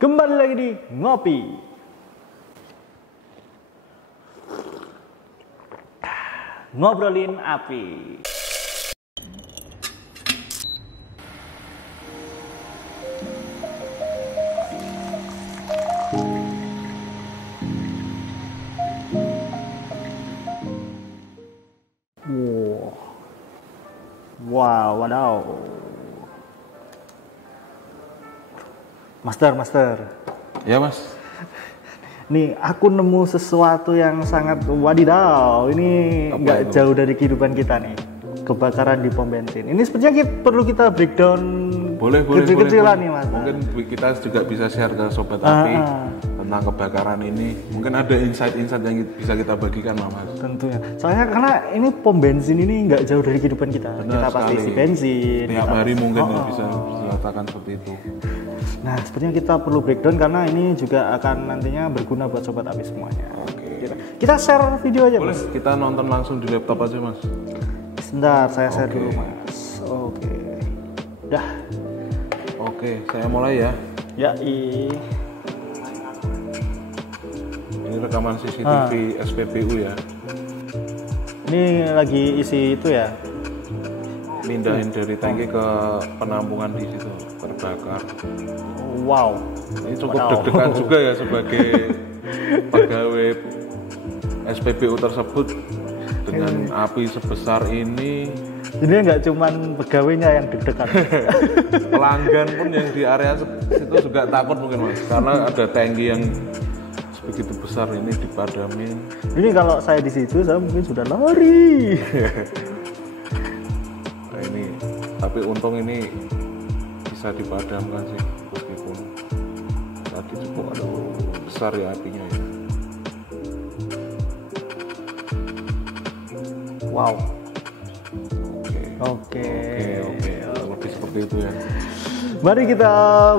Kembali lagi di Ngopi. Ngobrolin api. Wow, wadaw. Master. Ya mas. Nih, aku nemu sesuatu yang sangat wadidaw. Ini nggak jauh dari kehidupan kita nih. Kebakaran di pom bensin. Ini sepertinya perlu kita breakdown kecil-kecilan nih mas. Mungkin kita juga bisa share ke sobat api tentang kebakaran ini. Mungkin ada insight-insight yang bisa kita bagikan mas. Tentunya. Soalnya karena ini pom bensin ini nggak jauh dari kehidupan kita. Benar kita pasti isi bensin. Tiap hari mungkin bisa dikatakan seperti itu. Nah, sepertinya kita perlu breakdown karena ini juga akan nantinya berguna buat sobat api semuanya. Oke. Kita share video aja, boleh, mas. kita nonton langsung di laptop aja, mas. Sebentar, saya share dulu, mas. Oke. Dah. Oke, saya mulai ya. Ya, Ini rekaman CCTV SPBU ya. Ini lagi isi itu ya. Mindahin dari tangki ke penampungan di situ terbakar. Wow. Ini cukup deg-degan juga ya sebagai pegawai SPBU tersebut dengan api sebesar ini. Ini nggak cuman pegawainya yang deg-degan. Pelanggan pun yang di area situ juga takut mungkin mas, karena ada tangki yang begitu besar ini dipadamin. Ini kalau saya di situ saya mungkin sudah lari. Nah ini, tapi untung ini bisa dipadamkan sih, meskipun tadi cukup ada besar ya apinya ya. Wow. Oke. Lebih seperti itu ya. Mari kita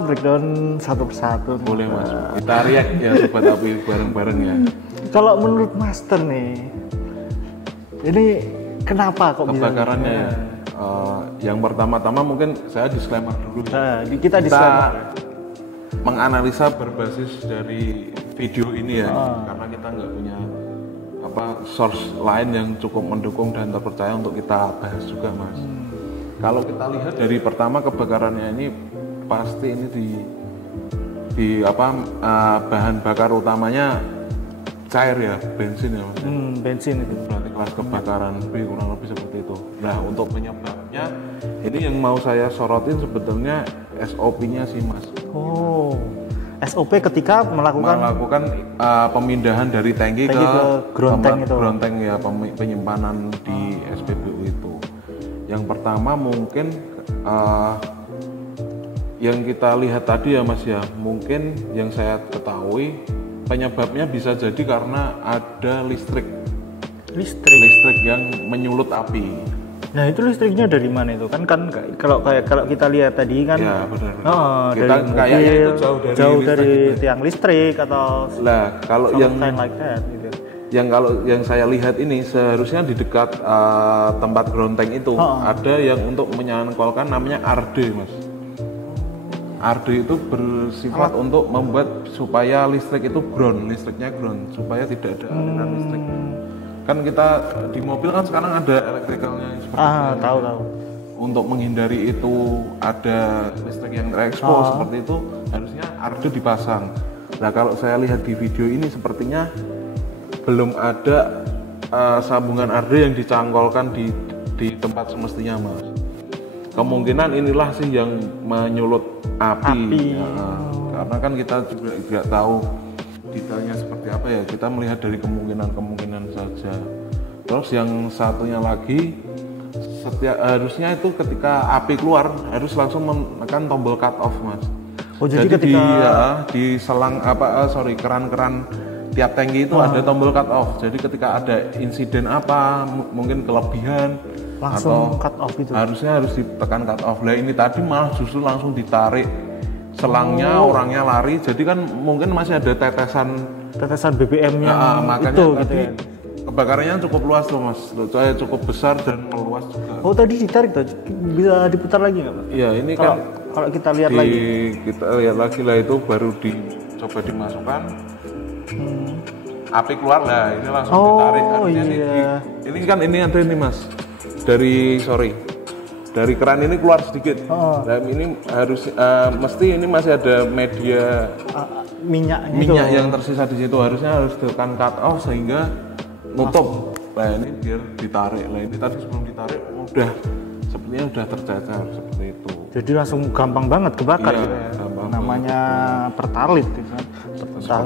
breakdown satu persatu. Boleh mas. Kita react ya sobat api bareng-bareng ya. Kalau menurut Master nih, ini kenapa kok kebakarannya? Yang pertama-tama mungkin saya disclaimer dulu. Kita disclaimer. Menganalisa berbasis dari video ini ya, karena kita nggak punya source lain yang cukup mendukung dan terpercaya untuk kita bahas juga mas. Kalau kita lihat dari pertama kebakarannya ini pasti ini di bahan bakar utamanya cair ya, bensin ya mas. Bensin itu berarti kelas kebakaran B kurang lebih seperti itu. Nah untuk penyebabnya ini yang mau saya sorotin sebetulnya SOP-nya sih mas. Oh, SOP ketika melakukan pemindahan dari tangki ke ground tank ya, penyimpanan di SPBU itu. Yang pertama mungkin yang kita lihat tadi ya mas ya, mungkin yang saya ketahui penyebabnya bisa jadi karena ada listrik yang menyulut api. Nah itu listriknya dari mana itu kan kalau kita lihat tadi kan ya, benar. Kita kayaknya itu jauh dari tiang listrik atau kalau like that, gitu. Yang saya lihat ini seharusnya di dekat tempat ground tank itu ada yang untuk menyangkolkan namanya arde mas. Arde itu bersifat untuk membuat supaya listrik itu listriknya ground supaya tidak ada aliran listrik. Kan kita di mobil kan sekarang ada elektrikalnya seperti itu. Tahu. Untuk menghindari itu ada listrik yang terekspos seperti itu, harusnya arde dipasang. Nah kalau saya lihat di video ini sepertinya belum ada sambungan arde yang dicangkolkan di tempat semestinya mas. Kemungkinan inilah sih yang menyulut api. Ya, karena kan kita juga tidak tahu detailnya seperti apa ya, kita melihat dari kemungkinan saja. Terus yang satunya lagi, harusnya itu ketika api keluar harus langsung menekan tombol cut off mas. Jadi ketika di selang keran-keran tiap tangki itu ada tombol cut off. Jadi ketika ada insiden mungkin kelebihan langsung cut off itu. Harusnya harus ditekan cut off. Lah ini tadi malah justru langsung ditarik selangnya, orangnya lari, jadi kan mungkin masih ada tetesan BBM-nya makanya itu tadi gitu ya. Kebakarannya cukup luas loh mas, cukup besar dan meluas juga. Oh tadi ditarik tuh, bisa diputar lagi nggak pak? Iya ini kan kalau kita lihat lagi? Kita lihat lagi lah, itu baru dicoba dimasukkan. Api keluar lah, ini langsung ditarik. Artinya iya. ini kan ini ada ini mas, dari keran ini keluar sedikit. Dan ini harus mesti ini masih ada media minyak yang tersisa di situ, harus tekan cut off sehingga nutup. Nah ini biar ditarik. Nah ini tadi sebelum ditarik sepertinya udah tercecer seperti itu. Jadi langsung gampang banget kebakar gitu ya. Namanya pertalit gitu kan.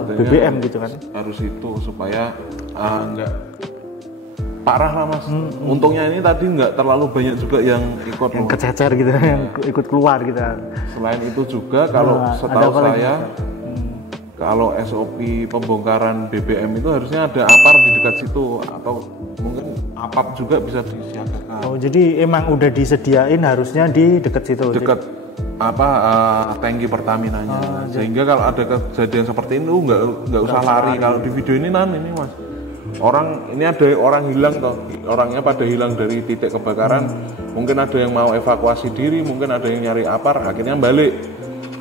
BBM gitu kan. Harus itu supaya nggak parah lah mas. Untungnya ini tadi nggak terlalu banyak juga yang ikut yang kececer gitu, yang ikut keluar gitu. Selain itu juga kalau setahu saya kalau SOP pembongkaran BBM itu harusnya ada APAR di dekat situ, atau mungkin APAP juga bisa disiagakan. Oh jadi emang udah disediain harusnya di dekat situ. Dekat tangki Pertamina-nya. Sehingga kalau ada kejadian seperti itu nggak usah lari. Kalau di video ini ini mas, ini ada orang hilang toh, orangnya pada hilang dari titik kebakaran. Mungkin ada yang mau evakuasi diri, mungkin ada yang nyari APAR, akhirnya balik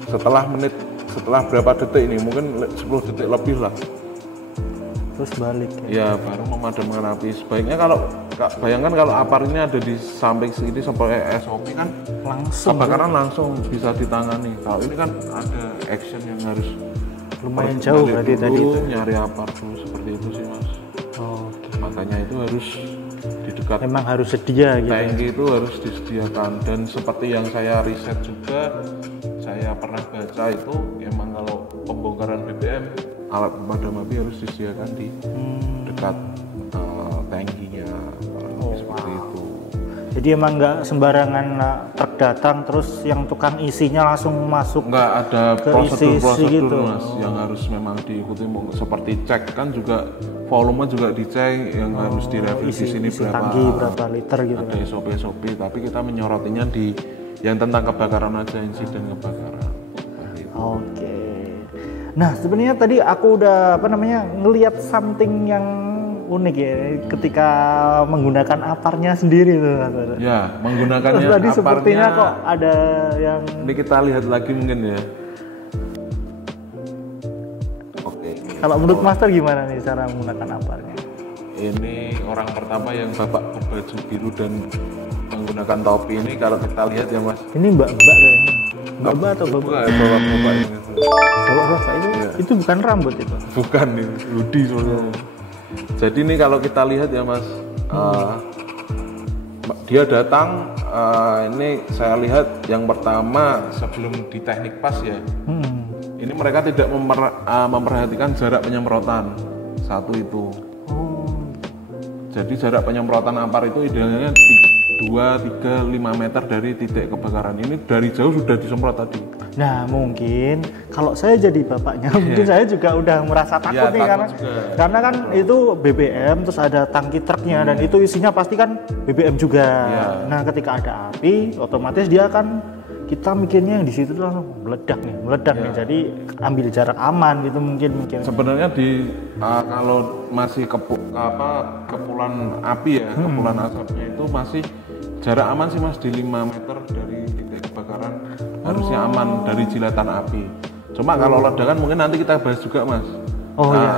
setelah berapa detik ini, mungkin 10 detik lebih lah, terus balik ya baru memadamkan api. Sebaiknya bayangkan kalau APAR ini ada di samping sini sebagai SOP kan langsung kebakaran langsung bisa ditangani. Kalau ini kan ada action yang harus lumayan jauh berarti tadi itu nyari APAR dulu, seperti itu sih mas. Makanya itu harus di dekat, memang harus sedia gitu. Tangki itu harus disediakan. Dan seperti yang saya riset juga, saya pernah baca itu emang kalau pembongkaran BBM alat pemadam api harus disediakan di dekat tangkinya, seperti itu. Jadi emang nggak sembarangan truk datang terus yang tukang isinya langsung masuk. Nggak ada prosedur gitu. Mas yang harus memang diikuti, seperti cek kan juga volume juga dicek, yang harus direvisi sini berapa liter gitu. Ada SOP, tapi kita menyorotinya di yang tentang kebakaran aja, insiden kebakaran. Oke. Nah sebenarnya tadi aku udah ngelihat something yang unik ya ketika menggunakan APAR-nya sendiri tuh. Ya, menggunakannya tadi sepertinya kok ada yang. Ini kita lihat lagi mungkin ya. Oke. Kalau menurut Master gimana nih cara menggunakan APAR-nya? Ini orang pertama yang bapak berbaju biru dan menggunakan topi ini, kalau kita lihat ya mas. Ini mbak-mbak kayaknya. Mbak atau bapak? Bapak ini. Bapak itu? Ya. Itu bukan rambut itu? Bukan, ini hoodie sebenarnya. Jadi ini kalau kita lihat ya mas, dia datang. Ini saya lihat yang pertama sebelum di teknik pas ya. Ini mereka tidak memperhatikan jarak penyemprotan satu itu. Jadi jarak penyemprotan APAR itu idealnya 2, 3, 5 meter dari titik kebakaran. Ini dari jauh sudah disemprot tadi. Nah mungkin kalau saya jadi bapaknya, mungkin saya juga udah merasa takut nih karena kan itu BBM terus ada tangki truknya dan itu isinya pasti kan BBM juga. Nah ketika ada api, otomatis dia akan, kita mikirnya yang di situ tuh langsung meledak nih. Jadi ambil jarak aman gitu mungkin. Sebenarnya kalau masih kepulan api ya, kepulan asapnya itu masih jarak aman sih mas, di 5 meter dari titik kebakaran harusnya aman dari jilatan api. Cuma kalau ledakan mungkin nanti kita bahas juga mas.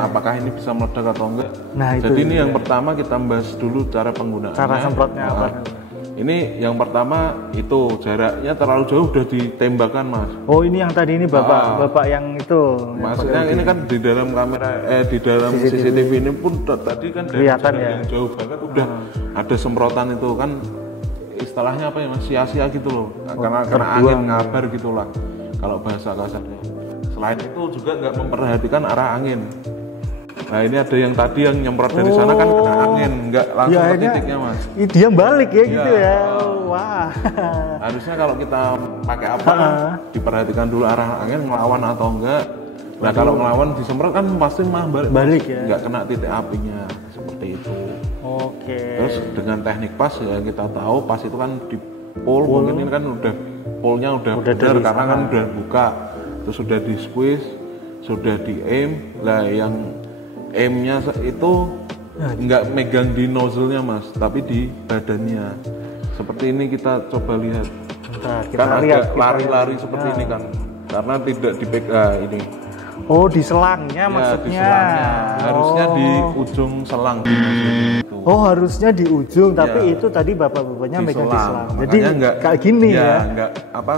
Apakah ini bisa meledak atau enggak? Jadi ini yang pertama kita bahas dulu cara penggunaannya. Cara semprotnya apa? Ini yang pertama itu jaraknya terlalu jauh udah ditembakkan mas. Oh ini yang tadi ini bapak yang itu. Maksudnya ini kan di dalam kamera di dalam CCTV ini pun tadi kan dari jarak yang jauh banget udah ada semprotan itu kan, istilahnya apa ya mas, sia-sia gitu loh, karena angin ngabar gitulah kalau bahasa kasarnya. Selain itu juga nggak memperhatikan arah angin. Nah ini ada yang tadi yang nyemprot dari sana kan kena angin, nggak langsung ke titiknya mas. Dia balik ya gitu ya. Wah. Harusnya kalau kita pakai apa diperhatikan dulu arah angin ngelawan atau enggak. Nah kalau ngelawan disemprot kan pasti mah balik ya. Nggak kena titik apinya seperti itu. Oke. Terus dengan teknik pas ya kita tahu pas itu kan di pull. Mungkin ini kan udah pullnya udah benar karena kan udah buka, terus sudah di squeeze, sudah di aim. Lah yang aimnya itu nggak megang di nozzle-nya mas, tapi di badannya. Seperti ini kita coba lihat. kita kan lihat agak lari-lari seperti ini kan, karena tidak dipegang ini. Oh, di selangnya Ya, maksudnya. di selangnya. Harusnya di ujung selang di itu. Oh, harusnya di ujung, tapi Ya. itu tadi bapak-bapaknya megang di selang. Makanya Jadi kayak gini ya. Enggak apa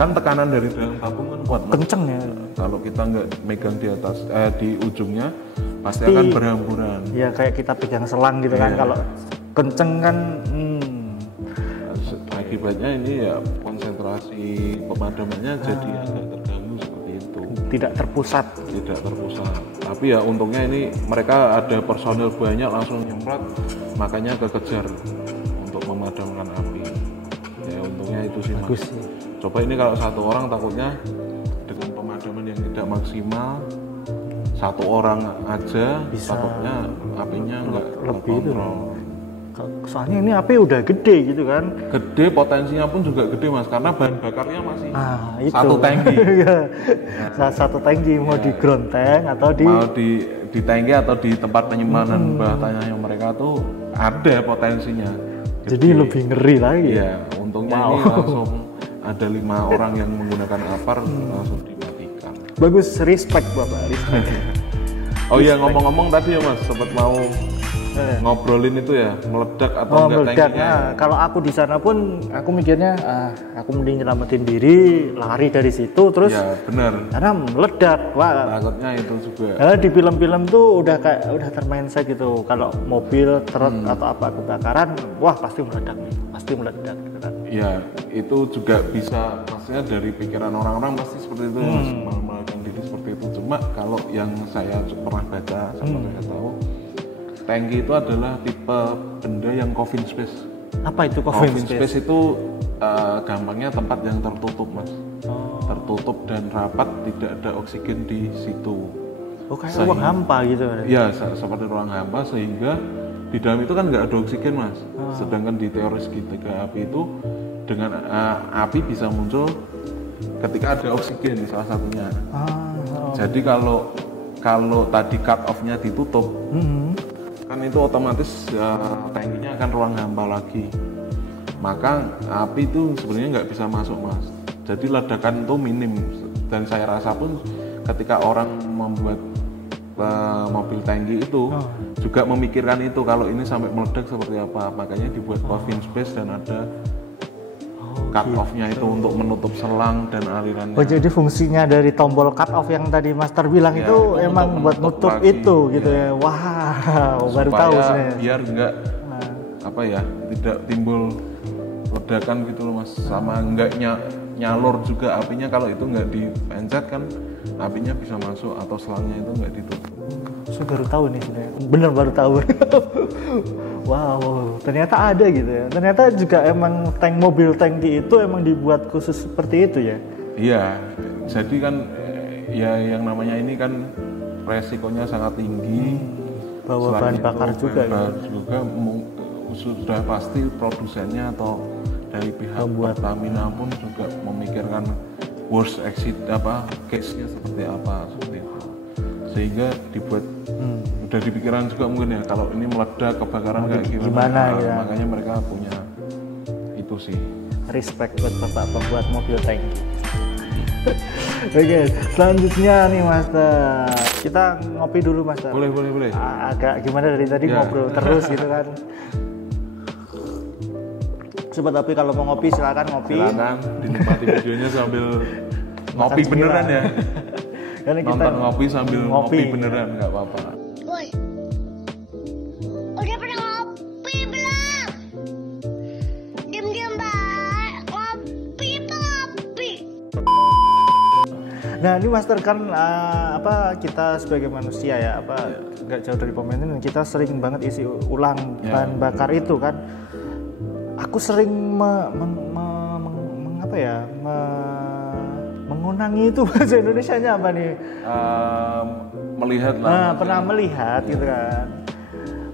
kan tekanan dari dalam tabung kan kuat. Mas. Kenceng ya. Kalau kita nggak megang di atas di ujungnya pasti akan berhamburan. Ya kayak kita pegang selang gitu kan. Iya. Kalau kenceng kan Akibatnya ini ya konsentrasi pemadamannya jadi agak terganggu seperti itu. tidak terpusat. Tidak terpusat. Tapi ya untungnya ini mereka ada personil banyak langsung nyemprot, makanya kekejar untuk memadamkan api. Ya untungnya itu sih. Mas. Bagus sih. Coba ini kalau satu orang takutnya dengan pemadaman yang tidak maksimal, satu orang aja Bisa takutnya apinya nggak lebih itu. terkontrol. Soalnya ini api udah gede gitu kan. Gede, potensinya pun juga gede Mas, karena bahan bakarnya masih Itu. satu tangki. Satu tangki mau di ground tank atau di Mau di tangki atau di tempat penyimpanan bahan tanahnya mereka tuh ada potensinya. jadi lebih ngeri lagi. Iya, untungnya ini langsung ada 5 orang yang menggunakan apar langsung dimatikan. Bagus, respect Bapak, respect. Oh iya, ngomong-ngomong tadi ya Mas, sempat mau ngobrolin itu ya, meledak atau enggak Meledak. tangkinya. Nah, kalau aku di sana pun aku mikirnya aku mending nyelamatin diri, lari dari situ terus Ya benar, karena meledak. Wah, takutnya itu juga. karena di film-film tuh udah termindset gitu. Kalau mobil, truk atau apa kebakaran, wah pasti meledak nih, pasti meledak gitu kan. Ya itu juga bisa, maksudnya dari pikiran orang-orang pasti seperti itu Mas, melakukan diri seperti itu. Cuma kalau yang saya pernah baca sama saya tahu, tangki itu adalah tipe benda yang coffin space. Apa itu Coffin coffin space? space itu gampangnya tempat yang tertutup Mas, tertutup dan rapat, tidak ada oksigen di situ. Oh, kayak ruang hampa gitu. Ya seperti ruang hampa, sehingga di dalam itu kan nggak ada oksigen Mas. Sedangkan di teori segitiga api itu dengan api bisa muncul ketika ada oksigen salah satunya. Jadi kalau tadi cut off-nya ditutup, kan itu otomatis tangkinya akan ruang hampa lagi. Maka api itu sebenarnya nggak bisa masuk Mas. Jadi ledakan itu minim, dan saya rasa pun ketika orang membuat mobil tangki itu juga memikirkan itu, kalau ini sampai meledak seperti apa. Makanya dibuat coffin space dan ada cut off-nya itu untuk menutup selang dan alirannya. Oh, jadi fungsinya dari tombol cut off yang tadi Master bilang Ya, itu itu emang untuk buat menutup nutup lagi, itu gitu ya. ya. Wow, baru Supaya tahu saya. biar nggak apa ya, tidak timbul ledakan gitu loh Mas, sama nggak nyalur juga apinya. Kalau itu nggak dipencet kan apinya bisa masuk, atau selangnya itu nggak ditutup. Saya baru tahu nih sebenarnya. Bener baru tahu. Wow, ternyata ada gitu ya. Ternyata juga emang mobil tangki itu emang dibuat khusus seperti itu ya. Iya, jadi kan ya yang namanya ini kan resikonya sangat tinggi. Bawa Selain bahan bakar itu, juga bahan ya. bakar juga sudah pasti produsennya atau dari pihak Pembuat. Pertamina pun juga memikirkan worst exit case-nya seperti apa seperti itu. Sehingga dibuat udah dipikiran juga mungkin ya, kalau ini meledak kebakaran kayak gimana ya. Makanya mereka punya itu sih. Respect buat bapak pembuat mobil tangki. Oke, selanjutnya nih Master. Kita ngopi dulu Master. Boleh. Agak gimana dari tadi Ya. ngobrol terus gitu kan. Sobat Api kalau mau ngopi silakan ngopi. Silakan dinikmati videonya sambil ngopi beneran ya. Karena kita Nonton ngopi sambil ngopi ngopi. beneran nggak apa-apa. Woi, udah pernah ngopi belum? Diam-diam baik, ngopi tuh ngopi. Nah ini Master kan kita sebagai manusia ya nggak jauh dari pembensin, kita sering banget isi ulang Ya. bahan bakar itu kan. Aku sering mengunangi itu bahasa Indonesianya apa nih? Melihat lah. Nah, pernah melihat gitu kan.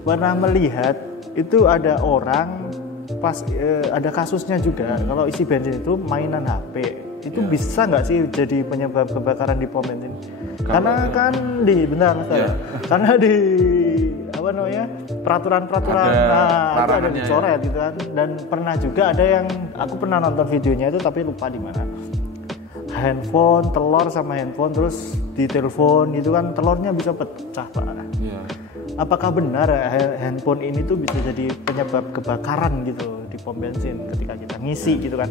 Pernah melihat itu ada orang pas ada kasusnya juga kalau isi bensin itu mainan HP. Itu Ya. bisa nggak sih jadi penyebab kebakaran di pom bensin? Karena Kalau- kan bentar Mas. Ya. Karena di peraturan-peraturan Ada itu ada larangannya, dicoret gitu kan, dan pernah juga ada yang aku pernah nonton videonya itu tapi lupa di mana. Handphone, telur sama handphone terus ditelepon itu kan telurnya bisa pecah Pak. Iya. Apakah benar handphone ini tuh bisa jadi penyebab kebakaran gitu di pom bensin ketika kita ngisi gitu kan?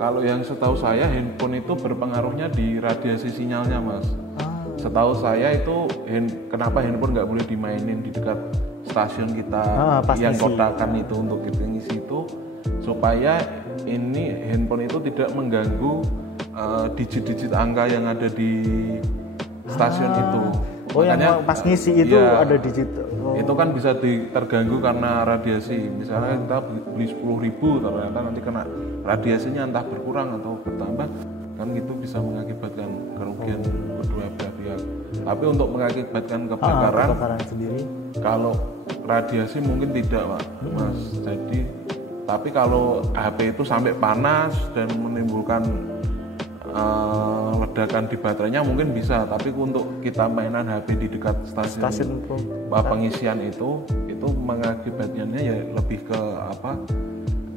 Kalau yang setahu saya handphone itu berpengaruhnya di radiasi sinyalnya Mas. Setahu saya itu kenapa handphone nggak boleh dimainin di dekat stasiun kita yang ngisi. kotakan itu untuk kita ngisi itu supaya ini handphone itu tidak mengganggu digit-digit angka yang ada di stasiun itu. Oh, yang pas ngisi itu ya, ada digit. Itu kan bisa terganggu karena radiasi. Misalnya kita beli 10.000 ternyata nanti kena radiasinya entah berkurang atau bertambah, kan gitu bisa mengakibatkan kerugian kedua belah pihak. Tapi untuk mengakibatkan kebakaran sendiri, kalau radiasi mungkin tidak Pak Mas. Jadi tapi kalau HP itu sampai panas dan menimbulkan ledakan di baterainya mungkin bisa, tapi untuk kita mainan HP di dekat stasiun pengisian itu mengakibatkannya ya lebih ke apa?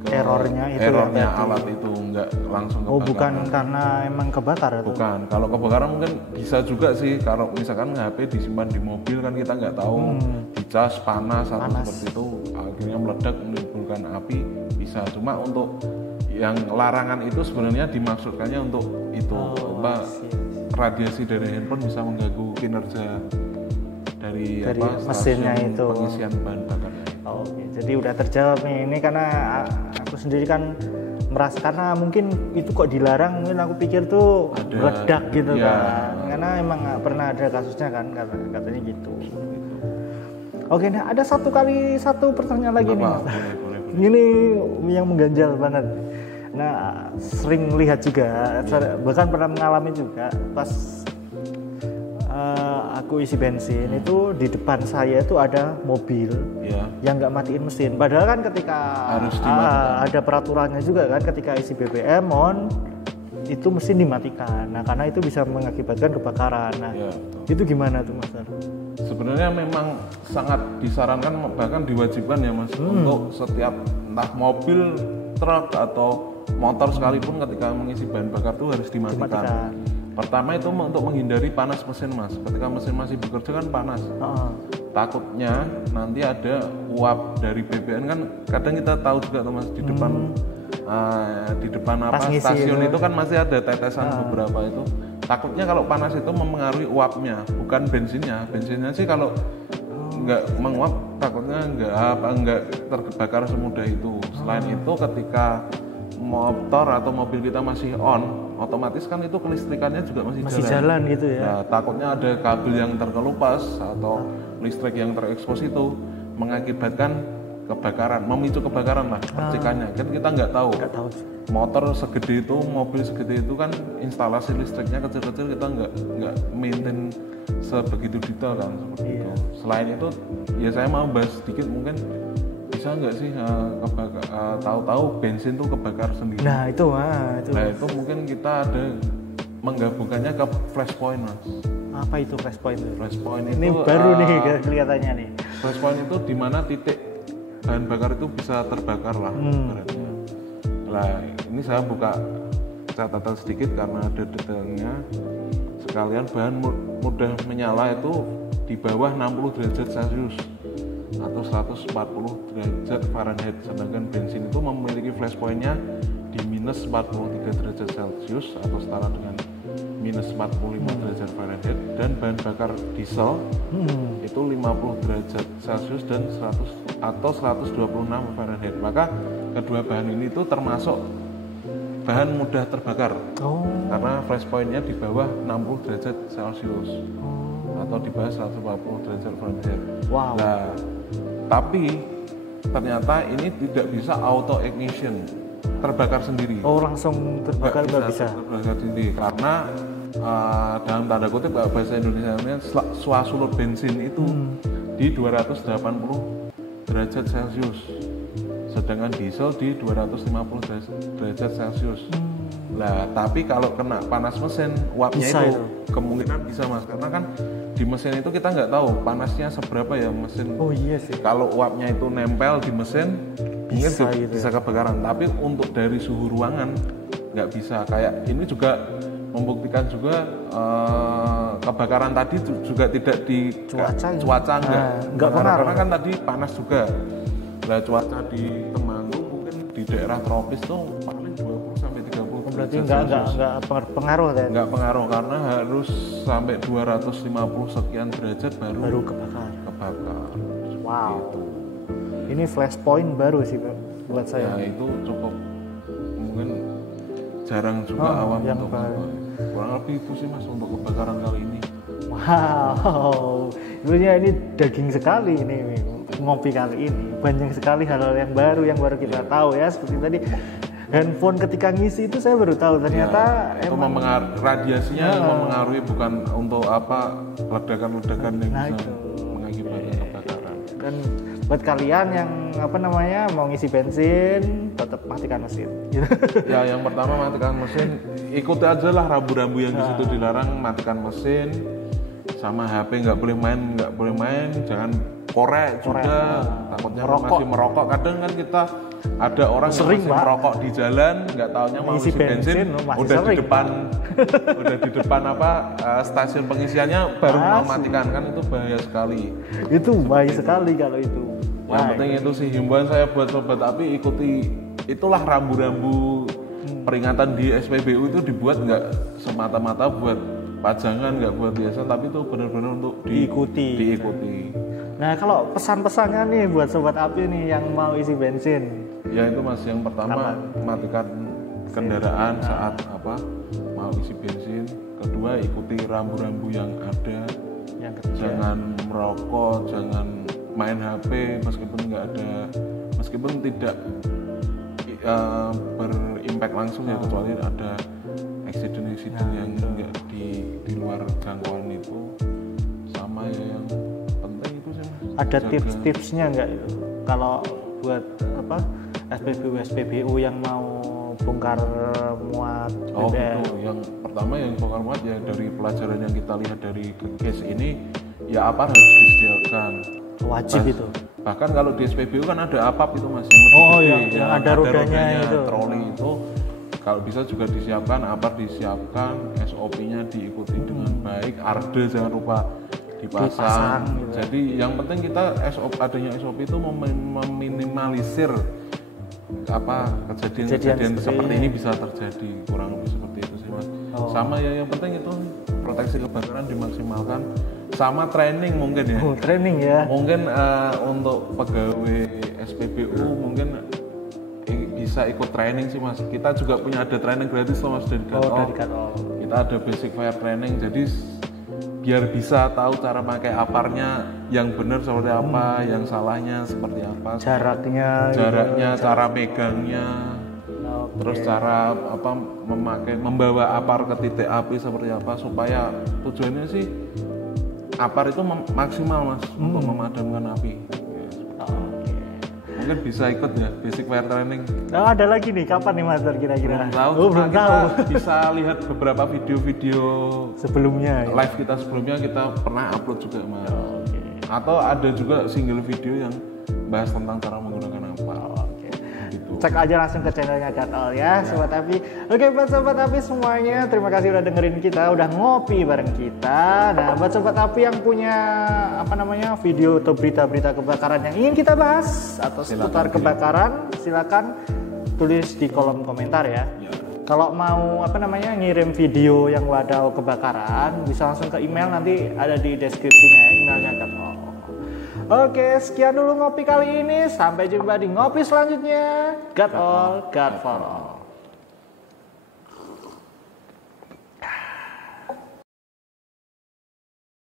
Errornya alat itu nggak langsung kebakaran. Oh, bukan karena emang kebakar atau? Bukan. Kalau kebakaran mungkin bisa juga sih kalau misalkan HP disimpan di mobil kan kita nggak tahu dicas panas atau seperti itu akhirnya meledak menimbulkan api bisa. Cuma untuk yang larangan itu sebenarnya dimaksudkannya untuk itu radiasi dari handphone bisa mengganggu kinerja dari mesinnya itu pengisian bahan bakar. Oke, jadi udah terjawab nih. Ini karena aku sendiri kan merasa karena mungkin itu kok dilarang, mungkin aku pikir tuh meledak gitu kan. Karena emang nggak pernah ada kasusnya kan katanya gitu. Oke, nah ada satu pertanyaan lagi nih. Boleh. Ini yang mengganjal banget. Nah, sering lihat juga, bahkan pernah mengalami juga pas aku isi bensin itu di depan saya itu ada mobil yang nggak matiin mesin. Padahal kan ketika harus ada peraturannya juga kan ketika isi BBM on itu mesin dimatikan. Nah, karena itu bisa mengakibatkan kebakaran. Nah, itu gimana tuh Mas? Sebenarnya memang sangat disarankan bahkan diwajibkan ya Mas untuk setiap entah mobil, truk atau motor sekalipun ketika mengisi bahan bakar itu harus dimatikan. Pertama itu untuk menghindari panas mesin Mas. Ketika mesin masih bekerja kan panas. Takutnya nanti ada uap dari BBM kan kadang kita tahu juga tuh Mas di depan stasiun itu kan masih ada tetesan beberapa itu. Takutnya kalau panas itu mempengaruhi uapnya, bukan bensinnya. Bensinnya sih kalau nggak menguap takutnya nggak terbakar semudah itu. Selain itu ketika motor atau mobil kita masih on, otomatis kan itu kelistrikannya juga masih jalan gitu ya. Nah, takutnya ada kabel yang terkelupas atau listrik yang terekspos itu mengakibatkan kebakaran, memicu kebakaran lah percikannya. Kan kita nggak tahu. Motor segede itu, mobil segede itu kan instalasi listriknya kecil-kecil, kita nggak maintain sebegitu detail kan seperti itu. Selain itu, ya saya mau bahas sedikit mungkin. Bisa nggak sih tahu-tahu bensin tuh kebakar sendiri? Nah itu mungkin kita ada menggabungkannya ke flashpoint Mas. Apa itu flashpoint? Flashpoint ini itu baru nih kelihatannya nih. Flashpoint itu di mana titik bahan bakar itu bisa terbakar lah. Nah ini saya buka catatan sedikit karena ada detailnya. Sekalian bahan mudah menyala itu di bawah 60 derajat Celcius atau 140 derajat Fahrenheit, sedangkan bensin itu memiliki flashpointnya di minus 43 derajat Celcius atau setara dengan minus 45 derajat Fahrenheit, dan bahan bakar diesel itu 50 derajat Celcius dan 100 atau 126 Fahrenheit. Maka kedua bahan ini itu termasuk bahan mudah terbakar karena flashpointnya di bawah 60 derajat Celcius atau di bawah 140 derajat Fahrenheit. Wow. Nah, tapi ternyata ini tidak bisa auto ignition, terbakar sendiri. Oh, langsung terbakar nggak bisa. Terbakar sendiri karena dalam tanda kutip bahasa Indonesia swasulut bensin itu di 280 derajat Celcius, sedangkan diesel di 250 derajat Celcius. Nah, tapi kalau kena panas mesin, uapnya itu kemungkinan bisa Mas, karena kan di mesin itu kita nggak tahu panasnya seberapa ya mesin. Oh iya sih. Kalau uapnya itu nempel di mesin, mungkin Bisa gitu bisa kebakaran. Tapi untuk dari suhu ruangan nggak bisa. Kayak ini juga membuktikan juga kebakaran tadi juga tidak di cuaca nggak pengaruh, karena kan tadi panas juga. Nah, cuaca di Temanggung mungkin di daerah tropis tuh paling 20 sampai 30. Berarti nggak pengaruh kan? Nggak pengaruh karena harus sampai 250 sekian derajat baru kebakar. Wow. Gitu. Ini flashpoint baru sih buat saya. Ya itu cukup mungkin jarang juga awam yang untuk baru. kurang lebih itu sih mas untuk kebakaran kali ini. Wow, sebenarnya ini daging sekali ini ngopi kali ini. Banyak sekali hal-hal yang baru kita tahu ya. Seperti tadi handphone ketika ngisi itu saya baru tahu ternyata ya, itu radiasinya yang mempengaruhi, bukan untuk apa ledakan-ledakan yang bisa mengakibatkan kebakaran. Dan buat kalian yang mau ngisi bensin tetap matikan mesin. Ya yang pertama matikan mesin, ikuti aja lah rambu-rambu yang di situ dilarang, matikan mesin. Sama HP nggak boleh main, jangan korek juga, takutnya masih merokok. Kadang kan kita ada orang sering, yang masih merokok di jalan, nggak taunya mau isi bensin udah di depan stasiun pengisiannya baru mematikan, kan itu bahaya sekali. Itu bahaya sekali kalau itu. Yang penting itu sih himbauan saya buat sobat api, ikuti itulah rambu-rambu peringatan di SPBU itu dibuat nggak semata-mata buat pajangan, nggak buat biasa, tapi itu benar-benar untuk diikuti. Nah kalau pesan-pesannya nih buat sobat api nih yang mau isi bensin, ya itu mas, yang pertama matikan kendaraan saat mau isi bensin. Kedua, ikuti rambu-rambu yang ada. Yang ketiga, jangan merokok, jangan main HP meskipun tidak berimpact langsung ya, kecuali ada eksiden yang enggak di luar jangkauan itu. Sama ya yang penting itu sih mas, ada tips-tipsnya enggak itu kalau buat SPBU yang mau bongkar muat BBM? Itu yang pertama yang bongkar muat ya, dari pelajaran yang kita lihat dari case ini ya APAR harus disediakan, wajib itu. Bahkan kalau di SPBU kan ada APAP itu mas, yang lebih gede, yang ada rodanya itu, troli itu kalau bisa juga disiapkan, APAR disiapkan, SOP-nya diikuti dengan baik, ARDE jangan lupa dipasang gitu. Jadi yang penting kita adanya SOP itu meminimalisir kejadian seperti ini bisa terjadi, kurang lebih seperti itu sih mas. Sama ya yang penting itu proteksi kebakaran dimaksimalkan, sama training mungkin ya. Training ya. Mungkin untuk pegawai SPBU mungkin bisa ikut training sih mas. Kita juga punya ada training gratis loh mas dari Gatol. Kita ada basic fire training, jadi biar bisa tahu cara pakai APAR-nya yang benar seperti apa, yang salahnya seperti apa, jaraknya, cara megangnya, terus cara membawa APAR ke titik api seperti apa, supaya tujuannya sih APAR itu maksimal mas untuk memadamkan api. Mungkin bisa ikut ya basic fire training. Ada lagi nih, kapan nih mas kira-kira? Belum tahu. Bisa lihat beberapa video-video sebelumnya. Live kita sebelumnya kita pernah upload juga mas. Atau ada juga single video yang bahas tentang cara menggunakan APAR. Cek aja langsung ke channelnya Gatol ya, Sobat Api. Oke, buat Sobat Api semuanya, terima kasih udah dengerin kita, udah ngopi bareng kita. Nah, buat Sobat Api yang punya video atau berita-berita kebakaran yang ingin kita bahas atau seputar kebakaran, silakan tulis di kolom komentar ya. Kalau mau ngirim video yang wadaw kebakaran, bisa langsung ke email, nanti ada di deskripsinya ya, emailnya Gatol. Oke, sekian dulu ngopi kali ini. Sampai jumpa di ngopi selanjutnya. God all, God for all.